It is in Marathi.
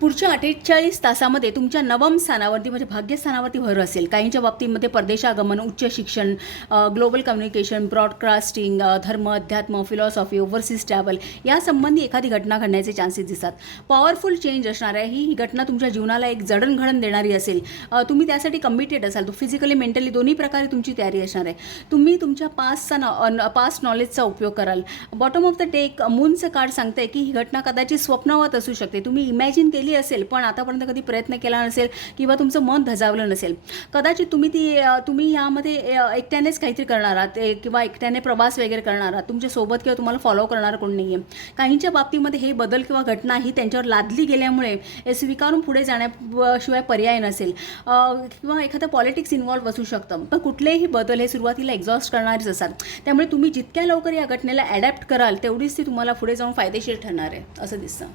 पुढच्या 48 तासामध्ये तुमच्या नवम स्थानावरती म्हणजे भाग्यस्थानावरती भर असेल. काहींच्या बाबतीमध्ये परदेशागमन, उच्च शिक्षण, ग्लोबल कम्युनिकेशन, ब्रॉडकास्टिंग, धर्म, अध्यात्म, फिलॉसॉफी, ओव्हरसीज ट्रॅव्हल यासंबंधी एखादी घटना घडण्याचे चान्सेस दिसतात. पॉवरफुल चेंज असणार आहे. ही घटना तुमच्या जीवनाला एक जडणघडण देणारी असेल. तुम्ही त्यासाठी कमिटेड असाल. तो फिजिकली मेंटली दोन्ही प्रकारे तुमची तयारी असणार आहे. तुम्ही तुमच्या पास्ट नॉलेजचा उपयोग कराल. बॉटम ऑफ द टेक मूनचं कार्ड सांगतंय की ही घटना कदाचित स्वप्नावत असू शकते. तुम्ही इमॅजिन केली असेल पण आतापर्यंत कधी प्रयत्न केला नसेल किंवा तुमचं मन धजावलं नसेल. कदाचित तुम्ही यामध्ये एकट्यानेच काहीतरी करणार आहात किंवा एकट्याने प्रवास वगैरे करणार आहात. तुमच्यासोबत किंवा तुम्हाला फॉलो करणारं कोण नाही आहे. काहींच्या बाबतीमध्ये हे बदल किंवा घटना ही त्यांच्यावर लादली गेल्यामुळे हे स्वीकारून पुढे जाण्याशिवाय पर्याय नसेल किंवा एखादं पॉलिटिक्स इन्व्हॉल्व्ह असू शकतं. पण कुठलेही बदल हे सुरुवातीला एक्झॉस्ट करणारेच असतात. त्यामुळे तुम्ही जितक्या लवकर या घटनेला ॲडॅप्ट कराल तेवढीच ती तुम्हाला पुढे जाऊन फायदेशीर ठरणार आहे असं दिसतं.